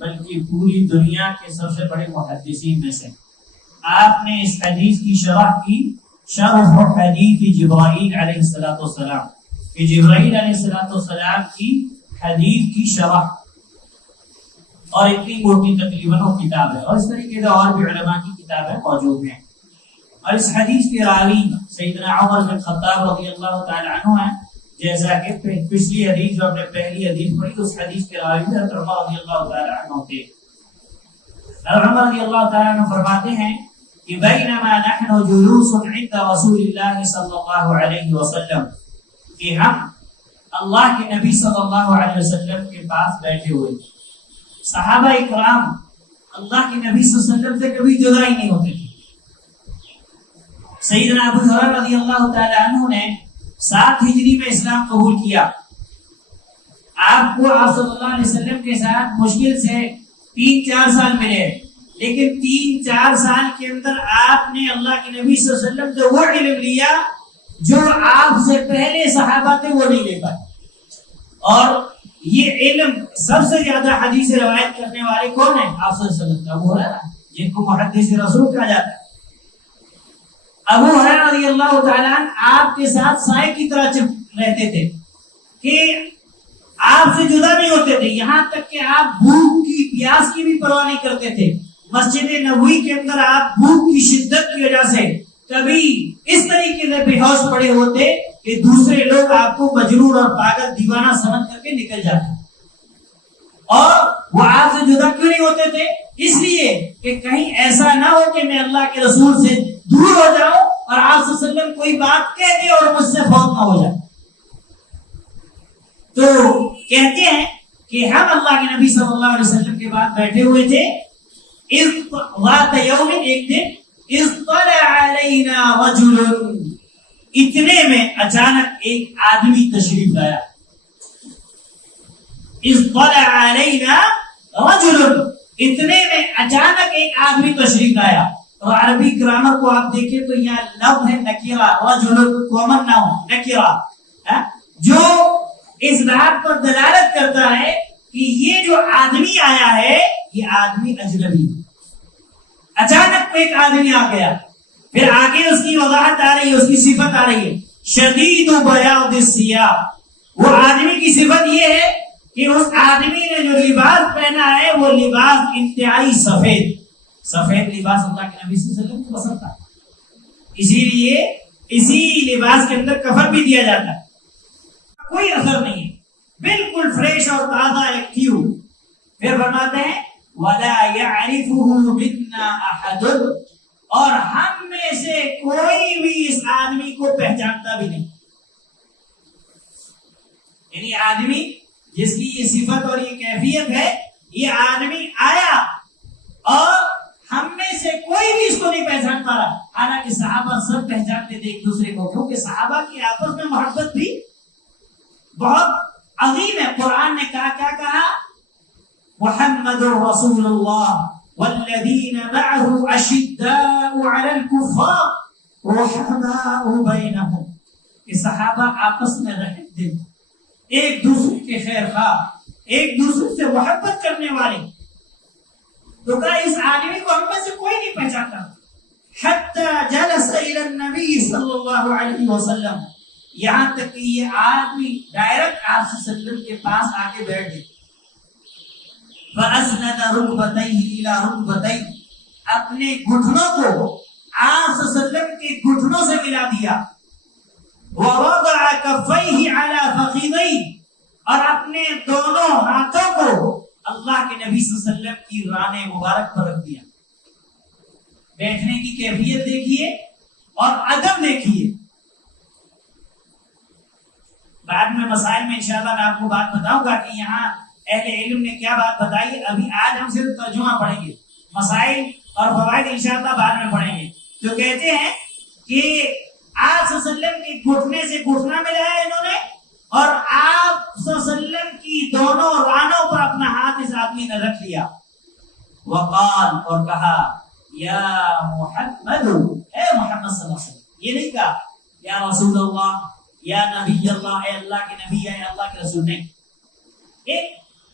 بلکہ پوری دنیا کے سب سے بڑے محدثین میں سے. آپ نے اس حدیث کی شرح کی، شرح حدیث جبرائیل علیہ السلام، کہ جبرائیل علیہ السلام کی حدیث کی شرح، اور اتنی موٹی تقریباً وہ کتاب ہے، اور اس طریقے سے اور بھی علماء کی کتابیں موجود ہیں. اور اس حدیث کے راوی سیدنا عمر بن خطاب رضی اللہ تعالی عنہ ہیں، جیسا کہ پچھلی حدیث جو ہم نے پہلی حدیث پڑھی اس حدیث کے راوی حضرت عمر رضی اللہ تعالی عنہ تھے. عمر رضی اللہ تعالی عنہ فرماتے ہیں کہ بینما نحن جلوس عند رسول اللہ صلی اللہ علیہ وسلم، کہ ہم اللہ کے نبی صلی اللہ علیہ وسلم کے پاس بیٹھے ہوئے. صحابہ اکرام اللہ کے نبی صلی اللہ علیہ وسلم سے کبھی جدا ہی نہیں ہوتے تھے. سیدنا ابو ہریرہ رضی اللہ تعالی عنہ نے 7 ہجری میں اسلام قبول کیا. آپ کو آپ صلی اللہ علیہ وسلم کے ساتھ مشکل سے 3-4 سال ملے، لیکن 3-4 سال کے اندر آپ نے اللہ کے نبی صلی اللہ علیہ وسلم سے وہ علم لیا جو آپ سے پہلے صحابہ تھے وہ نہیں لے پائے. اور یہ علم سب سے زیادہ حدیث روایت کرنے والے کون ہیں؟ آپ صلی اللہ علیہ وسلم. ابو ہریرہ، جن کو محدث رسول کہا جاتا ہے. ابو ہریرہ رضی اللہ تعالیٰ عنہ آپ کے ساتھ سائے کی طرح رہتے تھے کہ آپ سے جدا نہیں ہوتے تھے، یہاں تک کہ آپ بھوک کی پیاس کی بھی پرواہ نہیں کرتے تھے. مسجد نبوی کے اندر آپ بھوک کی شدت کی وجہ سے کبھی اس طریقے سے بے ہوش پڑے ہوتے کہ دوسرے لوگ آپ کو مجنون اور پاگل دیوانہ سمجھ کر کے نکل جاتے. اور وہ آپ سے جدا کیوں نہیں ہوتے تھے؟ اس لیے کہ کہیں ایسا نہ ہو کہ میں اللہ کے رسول سے دور ہو جاؤں اور آپ صلی اللہ علیہ وسلم کوئی بات کہہ دے اور مجھ سے فوت نہ ہو جائے. تو کہتے ہیں کہ ہم اللہ کے نبی صلی اللہ علیہ وسلم کے بعد بیٹھے ہوئے تھے. ذات یوم، ایک دن، اطلع علینا رجل، اتنے میں اچانک ایک آدمی تشریف لایا. اطلع علینا رجل، اتنے میں اچانک ایک آدمی تشریف لایا. اور عربی گرامر کو آپ دیکھیں تو یہاں لفظ ہے نکیرہ، رجل کامن ناؤن نکیرہ، جو اس بات پر دلالت کرتا ہے کہ یہ جو آدمی آیا ہے یہ آدمی اجنبی. اچانک ایک آدمی آ گیا. پھر آگے اس کی وضاحت آ رہی ہے، اس کی صفت آ رہی ہے، شدید بیاض الثیاب. وہ آدمی کی صفت یہ ہے کہ اس آدمی نے جو لباس پہنا ہے وہ لباس انتہائی سفید لباس اللہ کے نبی صلی اللہ علیہ وسلم کو پسند تھا، اسی لیے اسی لباس کے اندر کفن بھی دیا جاتا ہے. کوئی اثر نہیں ہے، بالکل فریش اور تازہ ایکٹیو. پھر فرماتے ہیں وَلَا يَعْرِفُهُ مِنَّا أَحَدٌ، اور ہم میں سے کوئی بھی اس آدمی کو پہچانتا بھی نہیں. یعنی آدمی جس کی یہ صفت اور یہ کیفیت ہے، یہ آدمی آیا اور ہم میں سے کوئی بھی اس کو نہیں پہچان پا رہا. حالانکہ صحابہ سب پہچانتے تھے ایک دوسرے کو، کیونکہ صحابہ کی آپس میں محبت بھی بہت عظیم ہے. قرآن نے کیا کہا؟ محمد رسول اللہ والذین معه اشداء علی الکفار رحماء بینہم، کہ صحابہ آپس میں رحم دل، ایک دوسرے کے خیر خواہ، ایک دوسرے سے محبت کرنے والے. تو کہا اس آدمی کو ہم میں سے کوئی نہیں پہچانتا. حتی جلس الی النبی صلی اللہ علیہ وسلم، یہاں تک کہ یہ آدمی ڈائریکٹ آپ صلی اللہ علیہ وسلم کے پاس آ کے بیٹھ گئے. فَأَسْنَدَ رُكْبَتَيْهِ إِلَى رُكْبَتَيْهِ، اپنے گھٹنوں کو آپ صلی اللہ علیہ وسلم کے گھٹنوں سے ملا دیا. وَوَضَعَ كَفَّيْهِ عَلَى فَخِذَيْهِ، اور اپنے دونوں ہاتھوں کو اللہ کے نبی صلی اللہ علیہ وسلم کی ران مبارک پر رکھ دیا. بیٹھنے کی کیفیت دیکھیے اور ادب دیکھیے. بعد میں مسائل میں انشاءاللہ میں آپ کو بات بتاؤں گا کہ یہاں اہل علم نے کیا بات بتائی. ابھی آج ہم صرف ترجمہ پڑھیں گے، مسائل اور فوائد انشاءاللہ بعد میں پڑھیں گے. تو کہتے ہیں کہ آپ صلی اللہ علیہ وسلم کے گھٹنے سے گھٹنا ملایا انہوں نے، اور آپ صلی اللہ علیہ وسلم کی دونوں رانوں پر اپنا ہاتھ اس آدمی نے رکھ لیا. وقال، اور کہا یا محمد، اے محمد صلی اللہ علیہ وسلم. یہ نہیں کہا یا رسول اللہ، یا نبی اللہ، اے اللہ کے نبی، اے اللہ کے رسول. نہیں،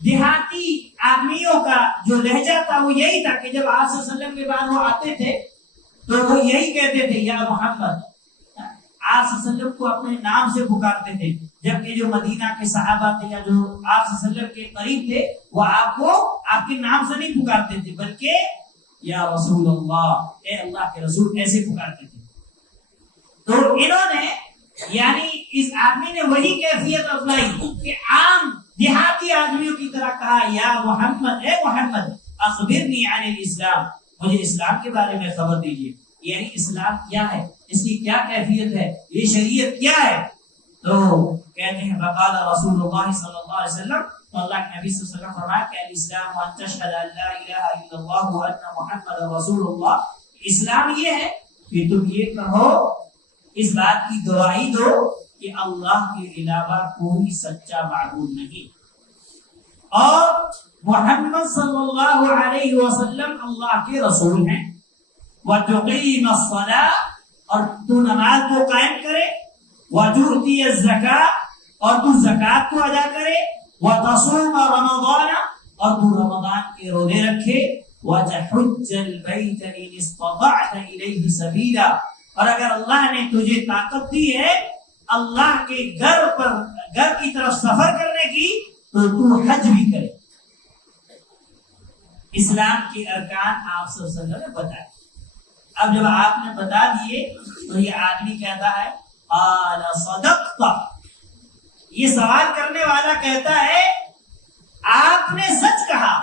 دیہاتی آدمیوں کا جو لہجہ تھا وہ یہی تھا کہ جب آپ صلی اللہ علیہ وسلم کے بعد وہ آتے تھے تو وہ یہی کہتے تھے یا محمد. آپ صلی اللہ علیہ وسلم کو اپنے نام سے پکارتے تھے، جبکہ جو مدینہ کے صحابہ تھے یا جو آپ صلی اللہ علیہ وسلم کے قریب تھے وہ آپ کو آپ کے نام سے نہیں پکارتے تھے بلکہ یا رسول اللہ، اے اللہ کے رسول، ایسے پکارتے تھے. تو انہوں نے یعنی اس آدمی نے وہی کیفیت اپنائی کہ عام دیہاتی آدمیوں کی طرح کہا یا محمد، اے محمد اخبرنی عن الاسلام، مجھے اسلام کے بارے میں خبر دیجیے. یعنی اسلام کیا ہے، اس کی کیا کیفیت ہے، یہ شریعت کیا ہے. تو کہتے ہیں فقال رسول اللہ صلی اللہ علیہ وسلم، تو اللہ کے نبی صلی اللہ علیہ وسلم فرمایا کہ الاسلام ان تشهد ان لا الہ الا اللہ وان محمد رسول اللہ. اسلام یہ ہے کہ تم یہ کہو، اس بات کی گواہی دو کہ اللہ کے علاوہ کوئی سچا معبود نہیں اور محمد صلی اللہ علیہ وسلم اللہ کے رسول ہیں. وَتُقِيمَ الصَّلَاةَ، اور تو نماز کو قائم کرے، وَتُؤْتِيَ الزَّكَاةَ، اور تو زکات کو ادا کرے، وَتَصُومَ رَمَضَانَ، اور تو رمضان کے روزے رکھے، وَتَحُجَّ الْبَيْتَ إِنِ اسْتَطَعْتَ إِلَيْهِ سَبِيلًا، اور اگر اللہ نے تجھے طاقت دی ہے اللہ کے گھر کی طرف سفر کرنے کی تو تو حج بھی کرے. اسلام کے ارکان آپ صلی اللہ علیہ وسلم نے بتائے. اب جب آپ نے بتا دیے تو یہ آدمی کہتا ہے قال صدقت، یہ سوال کرنے والا کہتا ہے آپ نے سچ کہا،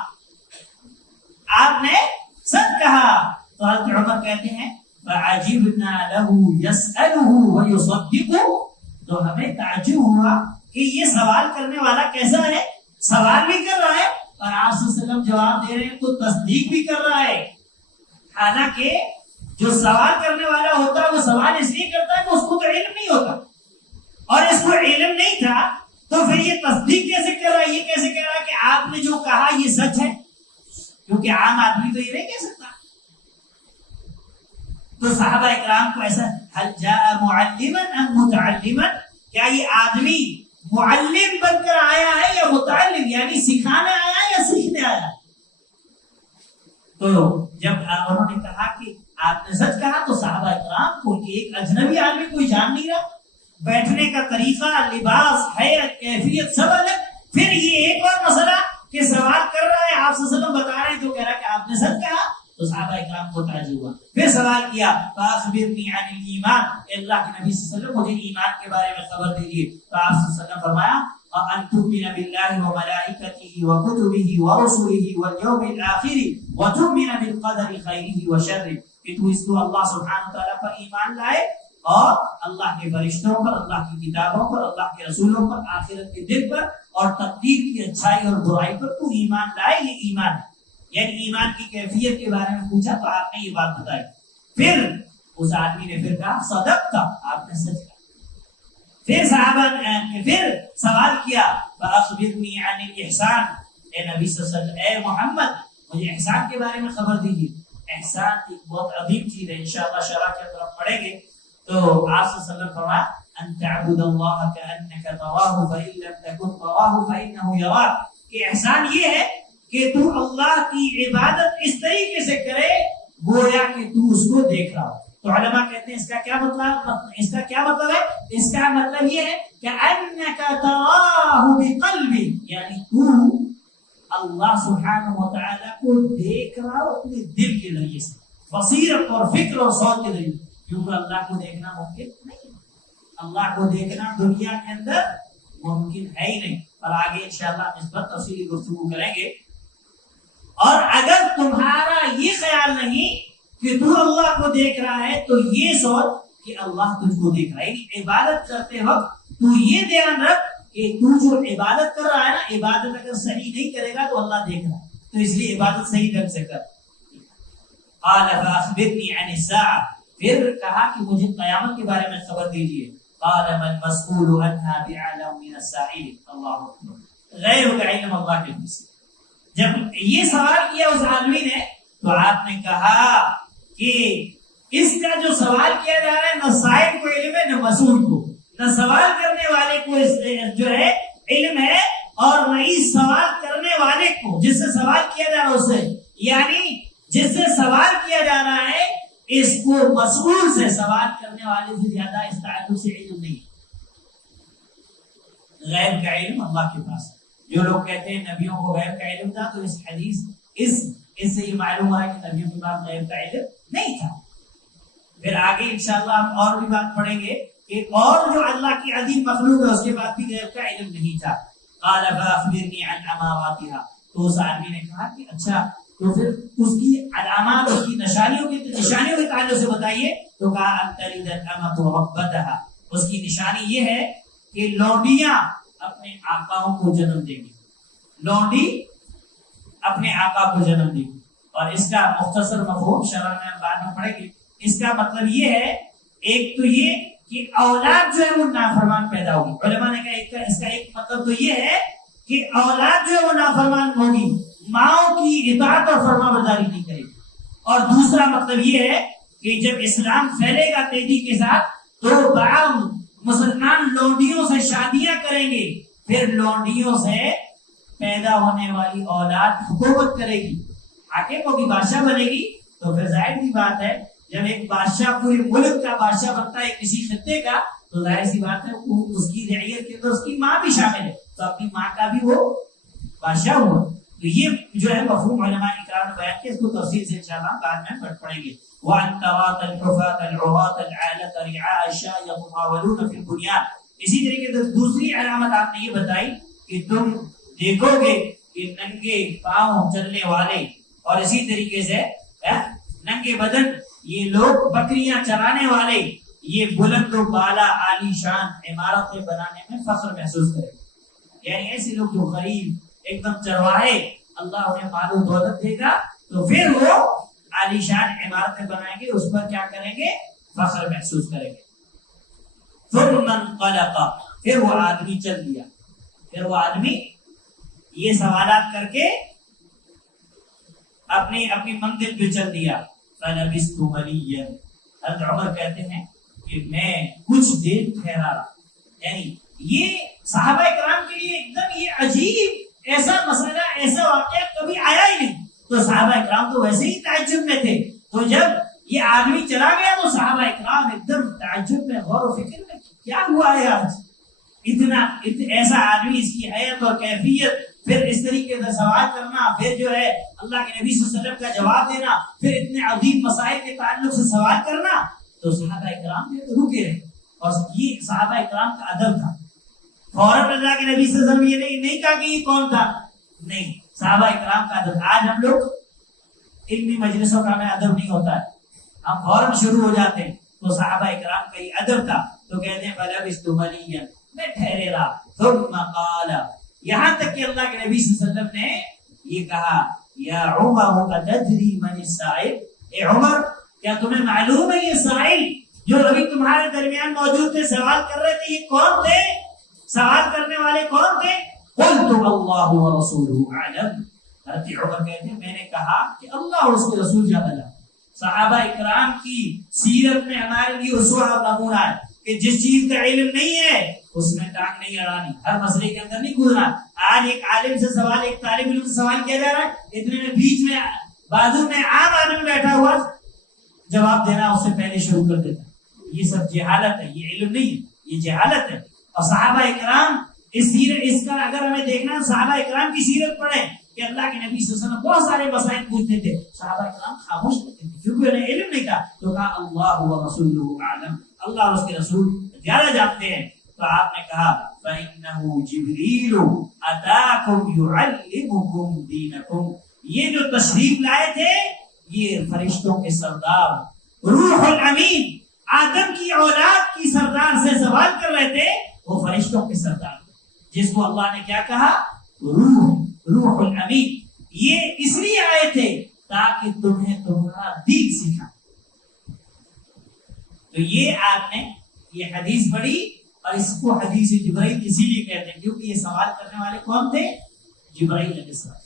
آپ نے سچ کہا. تو حضرت عمر کہتے ہیں فعجبنا له يسأله ويصدقه، تو ہمیں تعجب ہوا کہ یہ سوال کرنے والا کیسا ہے، سوال بھی کر رہا ہے اور آپ صلی اللہ علیہ وسلم جواب دے رہے ہیں تو تصدیق بھی کر رہا ہے. حالانکہ جو سوال کرنے والا ہوتا ہے وہ سوال اس لیے کرتا ہے کہ اس کو تو علم نہیں ہوتا، اور اس کو علم نہیں تھا تو پھر یہ تصدیق کیسے کر رہا ہے، یہ کیسے کہہ رہا ہے کہ آپ نے جو کہا یہ سچ ہے، کیونکہ عام آدمی تو یہ نہیں کہہ سکتا. تو صحابہ اکرام کو ایسا حل جاء معلما ام متعلما، کیا یہ آدمی معلم بن کر آیا ہے یا متعلم یعنی سکھانے آیا ہے یا سیکھنے آیا ہے. تو جب انہوں نے کہا کہ آپ نے سچ کہا تو صحابہ اکرام کو ایک اجنبی آدمی کوئی جان نہیں رہا، بیٹھنے کا طریقہ، لباس، حیت، کیفیت سب الگ. پھر یہ ایک اور مسئلہ کہ سوال کر رہا ہے آپ صلی اللہ علیہ وسلم بتا رہے ہیں تو کہہ رہا ہے کہ آپ نے سچ کہا. تو صحابہ اکرام کو تعجب ہوا. پھر سوال کیا فاخبرنی عن الایمان، اللہ کے نبی صلی اللہ علیہ وسلم مجھے ایمان کے بارے میں خبر دیجیے. تو آپ صلی اللہ علیہ وسلم فرمایا ان تؤمن بالله وملائكته وكتبه ورسله واليوم الاخر وتؤمن بالقدر خيره وشره، کہ تو اس کو اللہ سبحانہ تعالیٰ پر ایمان لائے اور اللہ کے فرشتوں پر، اللہ کی کتابوں پر، اللہ کے رسولوں پر، آخرت کے دن پر اور تقدیر کی اچھائی اور برائی پر تو ایمان لائے. یہ ایمان ہے. یعنی ایمان کی کیفیت کے بارے میں پوچھا تو آپ نے یہ بات بتائی. پھر اس آدمی نے پھر کہا صدقت، آپ نے سچ کہا. پھر صحابہ نے پھر سوال کیا فاخبرنی عن الاحسان، اے نبی صلی اللہ علیہ وسلم، اے محمد مجھے احسان کے بارے میں خبر دیجیے. احسان ایک بہت عظیم چیز ہے، انشاءاللہ شرح کے طرف پڑھیں گے. تو آپ صلی اللہ علیہ وسلم فرمایا ان تعبد اللہ کأنک تراہ فإن لم تکن تراہ فإنہ یراک، کہ احسان یہ ہے کہ تو اللہ کی عبادت اس طریقے سے کرے گویا کہ تو اس کو دیکھ رہا ہو. تو علماء کہتے ہیں اس کا کیا مطلب ہے؟ اس کا مطلب یہ ہے کہ انک تراہ بقلبی، یعنی تو اللہ سبحانہ و تعالی کو دیکھ رہا ہو اپنے دل کے ذریعے سے، بصیرت اور فکر اور سوچ کے ذریعے. کیونکہ اللہ کو دیکھنا ممکن نہیں، اللہ کو دیکھنا دنیا کے اندر ممکن ہے ہی نہیں. اور آگے انشاءاللہ ہم اس پر تفصیلی گفتگو کریں گے. اور اگر تمہارا یہ خیال نہیں کہ تو اللہ کو دیکھ رہا ہے تو یہ سوچ کہ اللہ تجھ کو دیکھ رہا ہے. یعنی عبادت کرتے وقت تو یہ دھیان رکھ کہ تو جو عبادت کر رہا ہے نا، عبادت اگر صحیح نہیں کرے گا تو اللہ دیکھ رہا ہے، تو اس لیے عبادت صحیح ڈھنگ سے کر. قال فاخبرنی عن الساعة، پھر کہا کہ مجھے قیامت کے بارے میں خبر دیجیے. قال من مسئول عنها بعلم من السائل. اللہ اکبر، غیب کا علم اللہ کے پاس. جب یہ سوال کیا اس آدمی نے تو آپ نے کہا کہ اس کا جو سوال کیا جا رہا ہے نہ سائل کو علم ہے نہ مسئول کو، نہ سوال کرنے والے کو جو ہے علم ہے اور نہ اس سوال کرنے کو، جس سے سوال کیا جا رہا ہے اس سے، یعنی جس سے سوال کیا جا رہا ہے اس کو مسئول سے، سوال کرنے والے سے زیادہ اس تعلق سے علم نہیں ہے۔ غیب کا علم اللہ کے پاس ہے۔ جو لوگ کہتے ہیں نبیوں کو غیب کا علم تھا، تو اس حدیث اس سے یہ معلوم ہے کہ نبیوں کے پاس غیب کا علم نہیں تھا۔ پھر آگے انشاءاللہ ہم اور بھی بات پڑھیں گے کہ اور جو اللہ کی عظیم مخلوق ہے اس کے بعد بھی غیب کا علم نہیں تھا۔ قال فاخبرنی عن اماراتها، تو اس آدمی نے کہا کہ اچھا تو پھر اس کی علامات، اس کی نشانیوں کے تعلق سے بتائیے۔ تو کہا ان تلد الامۃ ربتها، اس کی نشانی یہ ہے کہ لونڈیاں اپنے آقاؤں کو جنم دیں گی، لونڈی اپنے آقا کو جنم دے گی۔ اور اس کا مختصر مفہوم شرح میں بعد میں پڑھیں گے۔ اس کا مطلب یہ ہے، ایک تو یہ کہ اولاد جو ہے وہ نافرمان پیدا ہوگی۔ علماء نے کہا اس کا ایک مطلب تو یہ ہے کہ اولاد جو ہے وہ نافرمان ہوگی، ماؤں کی اطاعت اور فرما برداری نہیں کرے گی۔ اور دوسرا مطلب یہ ہے کہ جب اسلام پھیلے گا تیزی کے ساتھ تو بعض مسلمان لونڈیوں سے شادیاں کریں گے، پھر لونڈیوں سے پیدا ہونے والی اولاد حکومت کرے گی، حاکم ہوگی، بادشاہ بنے گی۔ تو پھر ظاہر سی بات ہے جب ایک بادشاہ پورے ملک کا بادشاہ بنتا ہے کسی خطے کا، تو ظاہر سی بات ہے اس کی رعیت کے اندر اس کی ماں بھی شامل ہے، تو اپنی ماں کا بھی وہ بادشاہ ہوا۔ تو یہ جو ہے مفہوم علماء اکرام نے بیان کیا، اس کو تفصیل سے انشاءاللہ بعد میں پڑھیں گے۔ وَأَن تَرَاةَ الْحُفَاةَ الْعُرَاةَ الْعَالَةَ رِعَاءَ الشَّاةِ يَتَطَاوَلُونَ فِي الْبُنْيَانِ، اسی طریقے سے دوسری علامت آپ نے یہ بتائی کہ تم دیکھو گے کہ ننگے پاؤں چلنے والے اور اسی طریقے سے ننگے بدن یہ لوگ بکریاں چرانے والے، یہ بلند و بالا عالی شان عمارتیں بنانے میں فخر محسوس کریں گے۔ یعنی ایسے لوگ جو غریب ایک دم چرواہے، اللہ انہیں مال و دولت دے گا تو پھر وہ عالی شان عمارتیں بنائیں گے، اس پر کیا کریں گے؟ فخر محسوس کریں گے۔ ثم انطلق، پھر وہ آدمی چل دیا، پھر وہ آدمی یہ سوالات کر کے اپنی منزل پہ چل دیا۔ فلبثت مليا، حضرت عمر کہتے ہیں کہ میں کچھ دیر ٹھہرا رہا۔ یعنی یہ صحابہ کرام کے لیے ایک دم یہ عجیب ایسا مسئلہ، ایسا واقعہ کبھی آیا ہی نہیں، تو صحابہ کرام تو ویسے ہی تعجب میں تھے، تو جب یہ آدمی چلا گیا تو صحابہ کرام ایک دم تعجب میں، غور و فکر میں، کیا ہوا ہے آج اتنا ایسا آدمی، اس کی حیت اور کیفیت، پھر اس طریقے سے سوال کرنا، پھر جو ہے اللہ کے نبی صلی اللہ علیہ وسلم کا جواب دینا، پھر اتنے عظیم مسائل کے تعلق سے سوال کرنا۔ تو صحابہ کرام جو رکے رہے، اور یہ صحابہ کرام کا ادب تھا۔ فوراً اللہ کے نبی صلی اللہ علیہ وسلم یہ نہیں کہا کہ یہ کون تھا، نہیں، صحابہ کرام کا ادب۔ آج ہم لوگ علمی مجلسوں کا ہمیں ادب نہیں ہوتا ہے، ہم فوراً شروع ہو جاتے ہیں، تو صحابہ کرام کا یہ ادب تھا، تو کہتے ہیں فلبثت مليا، میں ٹھہرے رہا۔ ثم قال، یہاں تک کہ اللہ کے نبی صلی اللہ علیہ وسلم نے یہ کہا، یا عمر اتدری من السائل، اے عمر کیا تمہیں معلوم ہے یہ سائل جو ابھی تمہارے درمیان موجود تھے، سوال کر رہے تھے، یہ کون تھے؟ سوال کرنے والے کون تھے؟ قلت اللہ ورسولہ اعلم، حضرت عمر کہتے ہیں میں نے کہا کہ اللہ اور اس کے رسول زیادہ جانتے۔ صحابہ اکرام کی سیرت میں ہمارے لیے اسوہ اور نمونہ ہے کہ جس چیز کا علم نہیں ہے اس میں ٹانگ نہیں اڑانی، ہر مسئلے کے اندر نہیں کودنا۔ آج ایک عالم سے سوال، ایک طالب علم سے سوال کیا جا رہا ہے، اتنے میں بیچ میں بازو میں عام آدمی بیٹھا ہوا جواب دینا اس سے پہلے شروع کر دیتا۔ یہ سب جہالت ہے، یہ علم نہیں ہے، یہ جہالت ہے۔ اور صحابہ اکرام اس کا اگر ہمیں دیکھنا، صحابہ اکرام کی سیرت پڑھیں کہ اللہ کے نبی صلی اللہ علیہ وسلم بہت سارے مسائل پوچھتے تھے، صحابہ اکرام خاموش رہتے تھے کیونکہ انہیں علم نہیں تھا، تو کہا اللہ ورسولہ اعلم، اللہ اور اس کے رسول زیادہ جانتے ہیں۔ تو آپ نے کہا فَإِنَّهُ جِبْرِيلُ أَتَاكُمْ يُعَلِّمُكُمْ دِينَكُمْ، یہ جو تشریف لائے تھے یہ فرشتوں کے سردار روح الامین، آدم کی اولاد کی سردار سے سوال کر رہے تھے، وہ فرشتوں کے سردار جس کو اللہ نے کیا کہا، روح الامین۔ یہ اس لیے آئے تھے تاکہ تمہیں تمہارا دین سکھا۔ تو یہ آپ نے یہ حدیث پڑھی، اور اس کو حدیث جبرائیل اسی لیے کہتے ہیں کیونکہ یہ سوال کرنے والے کون تھے؟ جبرائیل علیہ السلام۔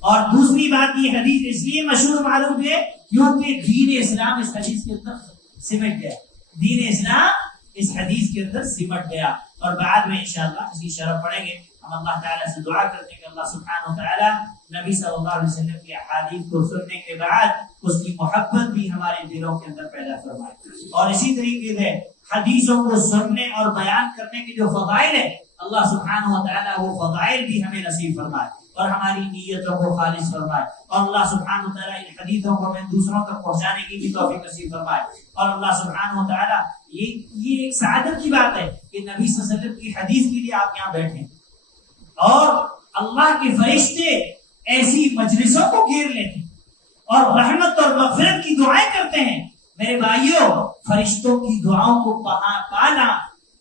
اور دوسری بات، یہ حدیث اس لیے مشہور معروف ہے کیونکہ دین اسلام اس حدیث کے اندر سمٹ گیا، دین اسلام اس حدیث کے اندر سمٹ گیا، اور بعد میں انشاءاللہ اس کی شرح پڑھیں گے۔ ہم اللہ تعالیٰ سے دعا کرتے ہیں کہ اللہ سبحانہ و تعالیٰ نبی صلی اللہ علیہ وسلم کی احادیث کو سننے کے بعد اس کی محبت بھی ہمارے دلوں کے اندر پیدا فرمائے. اور اسی طریقے سے حدیثوں کو سننے اور بیان کرنے کے جو فضائل ہیں اللہ سبحانہ و تعالیٰ وہ فضائل بھی ہمیں نصیب فرمائے اور ہماری نیتوں کو خالص فرمائے. اور اللہ سبحانہ و تعالیٰ ان حدیثوں کو ہمیں دوسروں تک پہنچانے کی بھی توفیق نصیب فرمائے. اور اللہ سبحانہ و تعالیٰ یہ ایک سعادت کی بات ہے کہ نبی صلی اللہ علیہ وسلم کی حدیث کے لیے آپ یہاں بیٹھے اور اللہ کے فرشتے ایسی مجلسوں کو گھیر لیتے اور رحمت اور مغفرت کی دعائیں کرتے ہیں. میرے بھائیوں، فرشتوں کی دعاؤں کو پانا،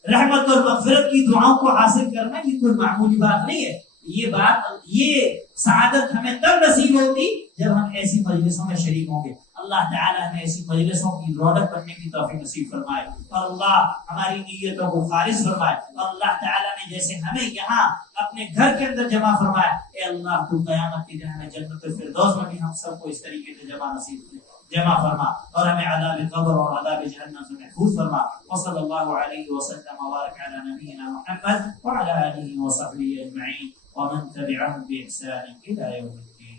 رحمت اور مغفرت کی دعاؤں کو حاصل کرنا یہ کوئی معمولی بات نہیں ہے. یہ سعادت ہمیں تب نصیب ہوتی جب ہم ایسی مجلسوں میں شریک ہوں گے. اللہ تعالیٰ ہمیں ایسی مجلسوں کی رونق بننے کی توفیق نصیب فرمائے اور اللہ ہماری نیتوں کو خالص فرمائے. اور اللہ تعالیٰ نے جیسے ہمیں یہاں اپنے گھر کے اندر جمع فرمایا، اے اللہ تو قیامت کے دن ہمیں جنت الفردوس میں بھی ہم سب کو اس طریقے سے جمع فرما اور ہمیں عذاب قبر اور عذاب جہنم سے محفوظ فرما. وصلی اللہ علیہ وسلم وبارک علی نبینا محمد وعلی آلہ وصحبہ اجمعین ومن تبعهم بإحسان إلى يوم الدين.